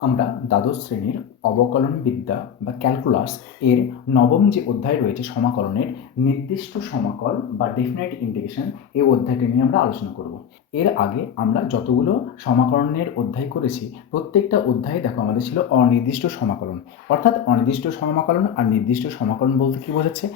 আমরা দ্বাদশ শ্রেণির অবকলন বিদ্যা বা ক্যালকুলাস এর নবম যে অধ্যায় রয়েছে সমাকলনের নির্দিষ্ট সমাকল বা ডেফিনাইট ইন্টিগ্রেশন এই অধ্যায়টি নিয়ে আমরা আলোচনা করব। এর আগে আমরা যতগুলো সমাকলনের অধ্যায় করেছি, প্রত্যেকটা অধ্যায়ে দেখো আমাদের ছিল অনির্দিষ্ট সমাকলন। অর্থাৎ অনির্দিষ্ট সমাকলন আর নির্দিষ্ট সমাকলন বলতে কী বোঝাচ্ছে?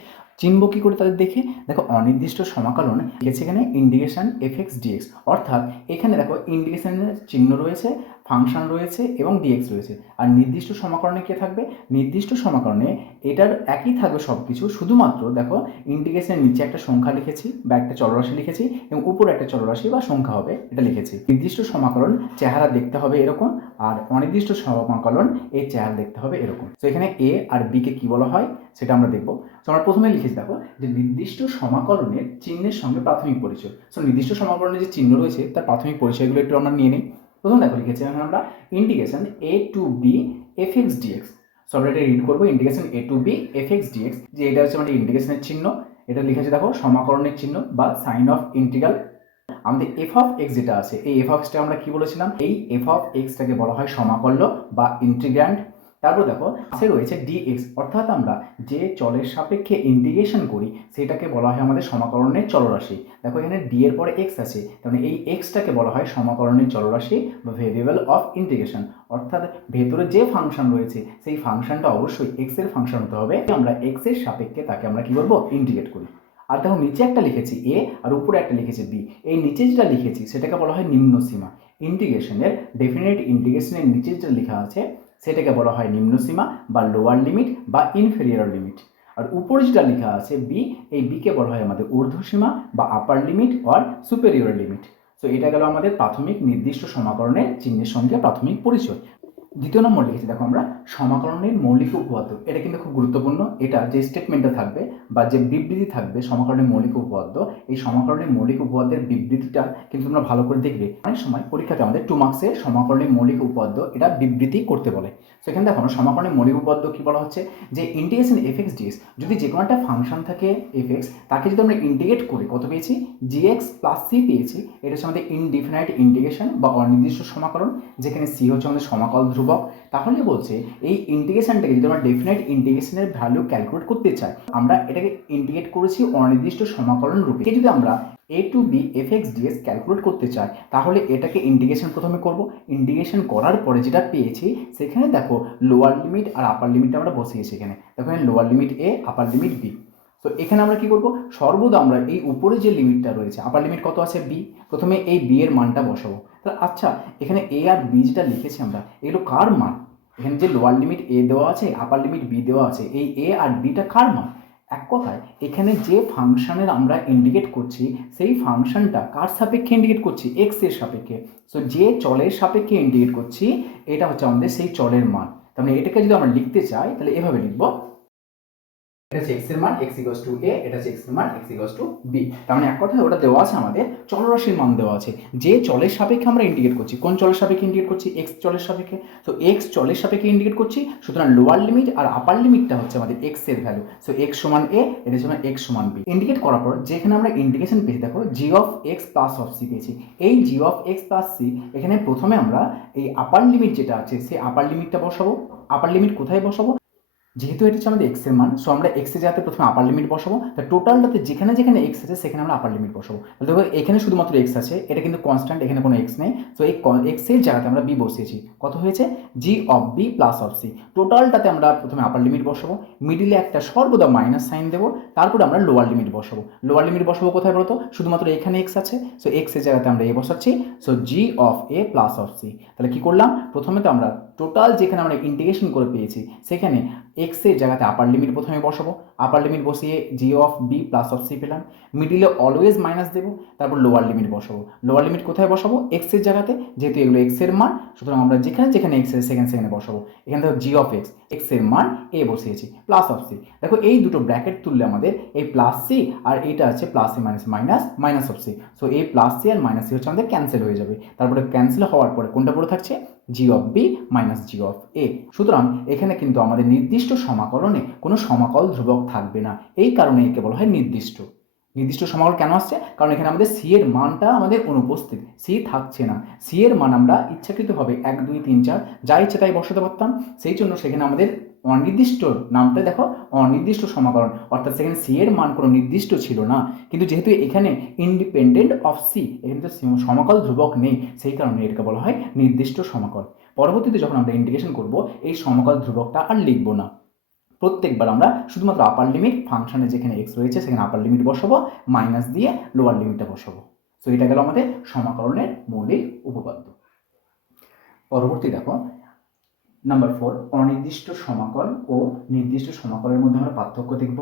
চিনব কী করে তাদের দেখে? দেখো, অনির্দিষ্ট সমাকলন লিখেছে এখানে ইন্ডিকেশন এফ এক্স ডিএক্স অর্থাৎ এখানে দেখো ইন্ডিকেশানের চিহ্ন রয়েছে ফাংশন রয়েছে এবং ডিএক্স রয়েছে। আর নির্দিষ্ট সমাকরণে কে থাকবে? নির্দিষ্ট সমাকরণে এটার একই থাকবে সব কিছু শুধুমাত্র দেখো ইন্টিগ্রেশনের নিচে একটা সংখ্যা লিখেছি বা একটা চলরাশি লিখেছি, এবং উপরে একটা চলরাশি বা সংখ্যা হবে, এটা লিখেছি। নির্দিষ্ট সমাকলন চেহারা দেখতে হবে এরকম, আর অনির্দিষ্ট সমাকলন এই চেহারা দেখতে হবে এরকম। তো এখানে এ আর বি কে বলা হয়, সেটা আমরা দেখব। তো আমরা প্রথমে লিখেছি, দেখো, যে নির্দিষ্ট সমাকলনের চিহ্নের সঙ্গে প্রাথমিক পরিচয়। সো নির্দিষ্ট সমাকলনের যে চিহ্ন রয়েছে, তার প্রাথমিক পরিচয়গুলো একটু আমরা নিয়ে নিই। প্রথম দেখো, লিখেছি আমরা integration a to b f x dx so আমরা এটা রিড করব integration a to b f x dx যে এটা হচ্ছে আমাদের ইন্টিগ্রেশনের চিহ্ন। এটা লিখেছে দেখো সমাকরণের চিহ্ন বা সাইন অফ ইন্টিগ্রাল আমাদের এফ অফ এক্স যেটা আছে, এই এফ অফ এক্সটা আমরা কি বলেছিলাম? এই এফ অফ এক্সটাকে বলা হয় সমাকল্য বা ইন্টিগ্র্যান্ড তারপর দেখো আছে রয়েছে ডিএক্স অর্থাৎ আমরা যে চলের সাপেক্ষে ইন্টিগ্রেশন করি সেটাকে বলা হয় আমাদের সমাকরণের চলরাশি। দেখো এখানে ডি এর পরে এক্স আছে তাহলে এই এক্সটাকে বলা হয় সমাকরণের চলরাশি বা ভেরিয়েবল অফ ইন্টিগ্রেশন অর্থাৎ ভেতরে যে ফাংশন রয়েছে সেই ফাংশনটা অবশ্যই এক্সের ফাংশন হতে হবে। আমরা এক্সের সাপেক্ষে তাকে আমরা কি করব? ইন্টিগ্রেট করি। আর দেখো নিচে একটা লিখেছি এ আর উপরে একটা লিখেছি বি এই নিচে যেটা লিখেছি সেটাকে বলা হয় নিম্ন সীমা ইন্টিগ্রেশনের ডেফিনেট ইন্টিগ্রেশনের নিচে যেটা লেখা আছে সেটাকে বলা হয় নিম্নসীমা বা লোয়ার লিমিট বা ইনফেরিয়ার লিমিট আর উপরে যেটা লেখা আছে বি এই বিকে বলা হয় আমাদের ঊর্ধ্বসীমা বা upper limit or superior limit তো এটা গেল আমাদের প্রাথমিক নির্দিষ্ট সমাকরণের চিহ্নের সঙ্গে প্রাথমিক পরিচয়। দ্বিতীয় নম্বর লিখেছি, দেখো আমরা সমাকরণের মৌলিক উপপাদ্য। এটা কিন্তু খুব গুরুত্বপূর্ণ। এটা যে স্টেটমেন্টটা থাকবে বা যে বিবৃতি থাকবে সমাকরণের মৌলিক উপপাদ্য, এই সমাকরণের মৌলিক উপপাদ্যের বিবৃতিটা কিন্তু তোমরা ভালো করে দেখবে। অনেক সময় পরীক্ষাতে আমাদের টু মার্কসে সমাকরণের মৌলিক উপপাদ্য এটা বিবৃতি করতে বলে। সেখানে দেখো সমাকরণের মৌলিক উপপাদ্য কী বলা হচ্ছে? যে ইন্টিগ্রেশন এফ এক্স যদি যে কোনো একটা ফাংশন থাকে এফ এক্স তাকে যদি আমরা ইন্টিগ্রেট করি কত পেয়েছি? জিএক্স প্লাস সি পেয়েছি। এটা হচ্ছে আমাদের ইনডিফিনাইট ইন্টিগ্রেশন বা অনির্দিষ্ট সমাকরণ যেখানে সি হচ্ছে আমাদের সমাকল ধ্রুবক তাহলে বলছে এই ইন্টিগ্রেশনটাকে যদি আমরা ডেফিনাইট ইন্টিগ্রেশনের ভ্যালু ক্যালকুলেট করতে চাই, আমরা এটাকে ইন্টিগ্রেট করেছি অনির্দিষ্ট সমাকলন রূপে। যদি আমরা a to b f x ds calculate করতে চাই, তাহলে এটাকে ইন্টিগ্রেশন প্রথমে করব। ইন্টিগ্রেশন করার পরে যেটা পেয়েছি, সেখানে দেখো লোয়ার লিমিট আর আপার লিমিটটা আমরা বসিয়েছি এখানে। দেখো lower limit a upper limit b তো এখানে আমরা কি করব? সর্বদা আমরা এই উপরে যে লিমিটটা রয়েছে আপার লিমিট কত আছে? বি প্রথমে এই বি এর মানটা বসাবো। তাহলে আচ্ছা এখানে এ আর বি যেটা লিখেছি আমরা, এগুলো কার মান? এখানে যে লোয়ার লিমিট এ দেওয়া আছে আপার লিমিট বি দেওয়া আছে, এই এ আর বিটা কার মান? এক কথায়, এখানে যে ফাংশনের আমরা ইন্ডিকেট করছি, সেই ফাংশনটা কার সাপেক্ষে ইন্ডিকেট করছি? এক্সের সাপেক্ষে। সো যে চলের সাপেক্ষে ইন্ডিকেট করছি, এটা হচ্ছে আমাদের সেই চলের মান। তার মানে এটাকে যদি আমরা লিখতে চাই, তাহলে এভাবে লিখব। এটা হচ্ছে এক্সের মান এক্স টু এ এটা হচ্ছে এক্সের মান এক্স ইকোয়াস টু বি তার মানে এক কথায় ওটা দেওয়া আছে আমাদের, চলরাশির মান দেওয়া আছে। যে চলের সাপেক্ষে আমরা ইন্ডিকেট করছি, কোন চলের সাপেক্ষে ইন্ডিকেট করছি? এক্স চলের সাপেক্ষে। তো এক্স চলের সাপেক্ষে ইন্ডিকেট করছি, সুতরাং লোয়ার লিমিট আর আপার লিমিটটা হচ্ছে আমাদের এক্সের ভ্যালু সো এক্স সমান এ এটা সমান এক্স সমান বি ইন্ডিকেট করার পর যেখানে আমরা ইন্ডিকেশন পেয়েছি, দেখো g of x plus of c পেয়েছি। এই g of x plus c এখানে প্রথমে আমরা এই আপার লিমিট যেটা আছে, সেই আপার লিমিটটা বসাবো। আপার লিমিট কোথায় বসাবো? যেহেতু এটা হচ্ছে আমাদের এক্সের মান সো আমরা এক্সে যাতে প্রথমে আপার লিমিট বসাবো, তা টোটালটাতে যেখানে যেখানে এক্স আছে সেখানে আমরা আপার লিমিট বসাবো। তাহলে দেখো, এখানে শুধুমাত্র এক্স আছে, এটা কিন্তু কনস্ট্যান্ট এখানে কোনো এক্স নেই। সো এই এক্সের জায়গাতে আমরা বি বসিয়েছি। কত হয়েছে? G of b plus of c টোটালটাতে আমরা প্রথমে আপার লিমিট বসাবো মিডিলে একটা সর্বদা মাইনাস সাইন দেবো, তারপরে আমরা লোয়ার লিমিট বসাবো। লোয়ার লিমিট বসাবো কোথায় বলতো? শুধুমাত্র এখানে এক্স আছে সো এক্সের জায়গাতে আমরা এ বসাচ্ছি so g of a plus of c তাহলে কী করলাম? প্রথমে তো আমরা টোটাল যেখানে আমরা ইন্টিগ্রেশন করে পেয়েছি, সেখানে এক্সের জায়গাতে আপার লিমিট প্রথমে বসাবো। আপার লিমিট বসিয়ে g of b plus of c পেলাম। মিডিলে অলওয়েজ মাইনাস দেবো, তারপর লোয়ার লিমিট বসাবো। লোয়ার লিমিট কোথায় বসাবো? এক্সের জায়গাতে, যেহেতু এগুলো এক্সের মান, সুতরাং আমরা যেখানে যেখানে এক্সের আছে সেখানে বসাবো। এখানে দেখো জি অফ এক্স এক্সের মান এ বসিয়েছি প্লাস অফ সি দেখো এই দুটো ব্র্যাকেট তুললে আমাদের এই প্লাস সি আর এইটা আছে plus c minus minus minus of c so এই প্লাস সি আর মাইনাস সি হচ্ছে আমাদের ক্যান্সেল হয়ে যাবে। তারপরে ক্যান্সেল হওয়ার পরে কোনটা পড়ে থাকছে? G of b minus g of a সুতরাং এখানে কিন্তু আমাদের নির্দিষ্ট সমাকলনে কোনো সমাকল ধ্রুবক থাকবে না। এই কারণে একে বলা হয় নির্দিষ্ট। নির্দিষ্ট সমাকল কেন আসছে? কারণ এখানে আমাদের সি এর মানটা আমাদের অনুপস্থিত। সি থাকছে না। সি এর মান আমরা ইচ্ছাকৃতভাবে এক, দুই, তিন, চার, যা ইচ্ছে তাই বসাতে পারতাম। সেই জন্য সেখানে আমাদের অনির্দিষ্ট নামটা দেখো, অনির্দিষ্ট সমাকলন। অর্থাৎ সেখানে সি এর মান কোনো নির্দিষ্ট ছিল না। কিন্তু যেহেতু এখানে ইন্ডিপেন্ডেন্ট অফ সি এখানে তো সমাকল ধ্রুবক নেই, সেই কারণে এটাকে বলা হয় নির্দিষ্ট সমাকল। পরবর্তীতে যখন আমরা ইন্টিগ্রেশন করব, এই সমাকল ধ্রুবকটা আর লিখব না। প্রত্যেকবার আমরা শুধুমাত্র আপার লিমিট ফাংশনে যেখানে এক্স রয়েছে, সেখানে আপার লিমিট বসাবো মাইনাস দিয়ে লোয়ার লিমিটটা বসাবো। সো এটা গেল আমাদের সমাকলনের মৌলিক উপপাদ্য। পরবর্তী দেখো নাম্বার ফোর অনির্দিষ্ট সমাকল ও নির্দিষ্ট সমাকলের মধ্যে আমরা পার্থক্য দেখব।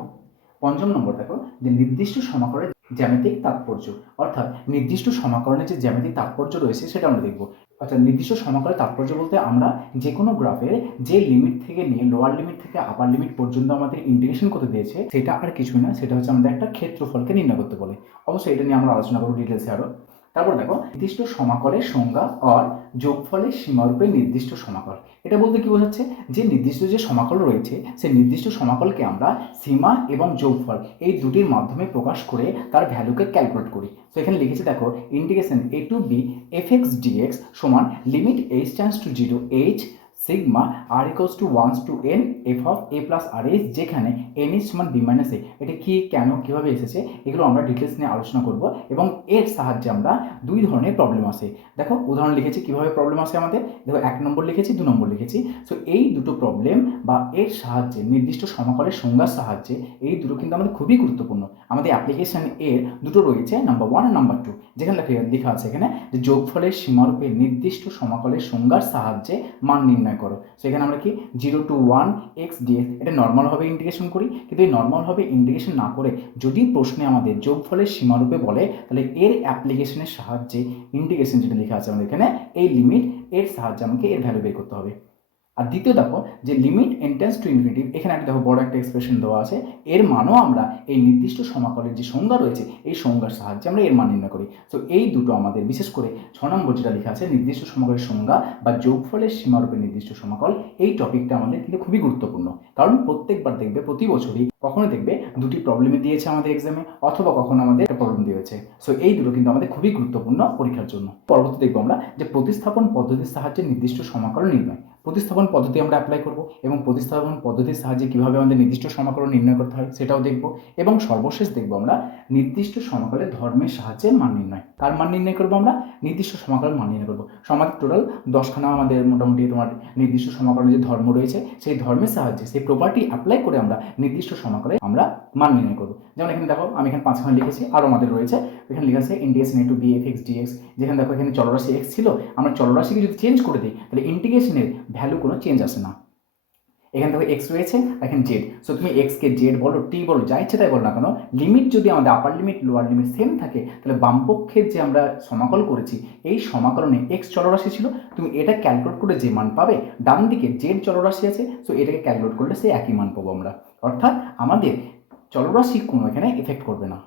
পঞ্চম নম্বর দেখো, যে নির্দিষ্ট সমাকলের জ্যামিতিক তাৎপর্য, অর্থাৎ নির্দিষ্ট সমাকলনের যে জ্যামিতিক তাৎপর্য রয়েছে সেটা আমরা দেখব। অর্থাৎ নির্দিষ্ট সমাকলের তাৎপর্য বলতে আমরা যে কোনো গ্রাফের যে লিমিট থেকে নিয়ে লোয়ার লিমিট থেকে আপার লিমিট পর্যন্ত আমাদের ইন্টিগ্রেশন করতে দিয়েছে, সেটা আর কিছুই না, সেটা হচ্ছে আমাদের একটা ক্ষেত্রফলকে নির্ণয় করতে বলে। অবশ্যই এটা নিয়ে আমরা আলোচনা করব ডিটেলসে আরও তারপর দেখো, নির্দিষ্ট সমাকলের সংজ্ঞা আর যোগফলের সীমারূপে নির্দিষ্ট সমাকল। এটা বলতে কি বোঝাচ্ছে? যে নির্দিষ্ট যে সমাকল রয়েছে সেই নির্দিষ্ট সমাকলকে আমরা সীমা এবং যোগফল এই দুটির মাধ্যমে প্রকাশ করে তার ভ্যালুকে ক্যালকুলেট করি। তো এখানে লিখেছে দেখো indication a to b f x dx সমান limit h chance to zero h sigma r equals to once to n f of a plus r h যেখানে এন ইজ সমান বি মাইনাস এ এটা কি, কেন, কীভাবে এসেছে, এগুলো আমরা ডিটেলস নিয়ে আলোচনা করব এবং এর সাহায্যে আমরা দুই ধরনের প্রবলেম আসে। দেখো, উদাহরণ লিখেছি, কীভাবে প্রবলেম আসে আমাদের? দেখো, এক নম্বর লিখেছি, দু নম্বর লিখেছি। সো এই দুটো প্রবলেম বা এর সাহায্যে, নির্দিষ্ট সমাকলের সংজ্ঞার সাহায্যে, এই দুটো কিন্তু আমাদের খুবই গুরুত্বপূর্ণ। আমাদের অ্যাপ্লিকেশান এর দুটো রয়েছে নাম্বার ওয়ান আর নাম্বার টু যেখানে লেখা আছে এখানে যে যোগফলের সীমারূপে নির্দিষ্ট সমাকলের সংজ্ঞার সাহায্যে মান নির্ণয় করো। সেখানে আমরা কি zero to one x dx এটা নর্মালভাবে ইন্টিগ্রেশন করি, কিন্তু এই নর্মালভাবে ইন্টিগ্রেশন না করে যদি প্রশ্নে আমাদের যোগফলের সীমারূপে বলে, তাহলে এর অ্যাপ্লিকেশনের সাহায্যে ইন্টিগ্রেশন যেটা লেখা আছে আমাদের এখানে, এই লিমিট এর সাহায্যে আমাকে এর ভ্যালু বের করতে হবে। আর দ্বিতীয় দেখো যে লিমিট এন্টেন্স টু ইনফিনিটিভ এখানে একটা দেখো বড় একটা এক্সপ্রেশন দেওয়া আছে, এর মানও আমরা এই নির্দিষ্ট সমাকলের যে সংজ্ঞা রয়েছে, এই সংজ্ঞার সাহায্যে আমরা এর মান নির্ণয় করি। তো এই দুটো আমাদের, বিশেষ করে ছ নম্বর যেটা লেখা আছে, নির্দিষ্ট সমাকলের সংজ্ঞা বা যোগফলের সীমারূপে নির্দিষ্ট সমাকল, এই টপিকটা আমাদের কিন্তু খুবই গুরুত্বপূর্ণ। কারণ প্রত্যেকবার দেখবে, প্রতি বছরই কখনো দেখবে দুটি প্রবলেমে দিয়েছে আমাদের এক্সামে অথবা কখনো আমাদের একটা প্রবলেম দিয়েছে। সো এই দুটো কিন্তু আমাদের খুবই গুরুত্বপূর্ণ পরীক্ষার জন্য। পরবর্তী দেখব আমরা যে প্রতিস্থাপন পদ্ধতির সাহায্যে নির্দিষ্ট সমাকলন নির্ণয়। প্রতিস্থাপন পদ্ধতি আমরা অ্যাপ্লাই করব এবং প্রতিস্থাপন পদ্ধতির সাহায্যে কীভাবে আমাদের নির্দিষ্ট সমাকলন নির্ণয় করতে হয় সেটাও দেখব এবং সর্বশেষ দেখব আমরা নির্দিষ্ট সমাকলের ধর্মের সাহায্যে মান নির্ণয়। কার মান নির্ণয় করব আমরা? নির্দিষ্ট সমাকলের মান নির্ণয় করব। সমাজের টোটাল দশখানা আমাদের মোটামুটি তোমার নির্দিষ্ট সমাকলনের যে ধর্ম রয়েছে সেই ধর্মের সাহায্যে সেই প্রপার্টি অ্যাপ্লাই করে আমরা নির্দিষ্ট সমাকলে আমরা মান নির্ণয় করব। যেমন এখানে দেখো আমি এখানে পাঁচখানা লিখেছি, আরও আমাদের রয়েছে। এখানে লেখা আছে a to b f x dx যেখানে দেখো এখানে চলরাশি এক্স ছিল, আমরা চলরাশিকে যদি চেঞ্জ করে দিই, তাহলে ইন্টিগ্রেশনের ভ্যালু কোনো চেঞ্জ আসে না। এখানে দেখো এক্স রয়েছে এখানে জেড সো তুমি এক্সকে জেড বলো টি বলো, যা ইচ্ছে তাই বলো না কেন লিমিট যদি আমাদের upper limit lower limit same থাকে, তাহলে বামপক্ষের যে আমরা সমাকল করেছি, এই সমাকলনে এক্স চলরাশি ছিল, তুমি এটা ক্যালকুলেট করে যে মান পাবে ডান দিকে জেড চলরাশি আছে সো এটাকে ক্যালকুলেট করলে সেই একই মান পাবো আমরা। অর্থাৎ আমাদের চলরাশি কোনো এখানে এফেক্ট করবে না।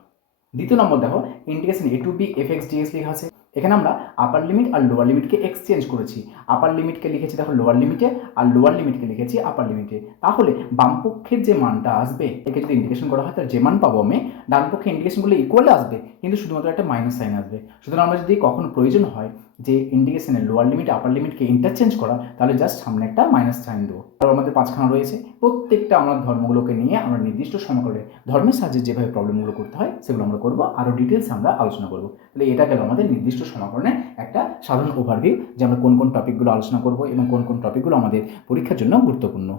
দ্বিতীয় নম্বর দেখো integration a to b f x dx লেখা আছে। এখানে আমরা আপার লিমিট আর লোয়ার লিমিটকে এক্সচেঞ্জ করেছি। আপার লিমিটকে লিখেছি, দেখো লোয়ার লিমিটে আর লোয়ার লিমিটকে লিখেছি আপার লিমিটে তাহলে বামপক্ষের যে মানটা আসবে, একে যদি ইন্ডিকেশন করা হয় তার যে মান পাবো আমি, ডান ইন্ডিকেশনগুলো ইন্ডিকেশন ইকুয়াল আসবে, কিন্তু শুধুমাত্র একটা মাইনাস সাইন আসবে। সুতরাং আমরা যদি কখনো প্রয়োজন হয় যে ইন্ডিকেশনের লোয়ার লিমিট আপার লিমিটকে ইন্টারচেঞ্জ করা, তাহলে জাস্ট সামনে একটা মাইনাস সাইন দেবো। আর আমাদের পাঁচখানা রয়েছে। প্রত্যেকটা আমরা ধর্মগুলোকে নিয়ে আমরা নির্দিষ্ট সমাকলে ধর্মের সাহায্যে যেভাবে প্রবলেমগুলো করতে হয়, সেগুলো আমরা করব। আরও ডিটেলস আমরা আলোচনা করব। তাহলে এটা গেল আমাদের নির্দিষ্ট সমাকলনের একটা সাধারণ ওভারভিউ যে আমরা কোন কোন টপিকগুলো আলোচনা করব এবং কোন কোন টপিকগুলো আমাদের পরীক্ষার জন্য গুরুত্বপূর্ণ।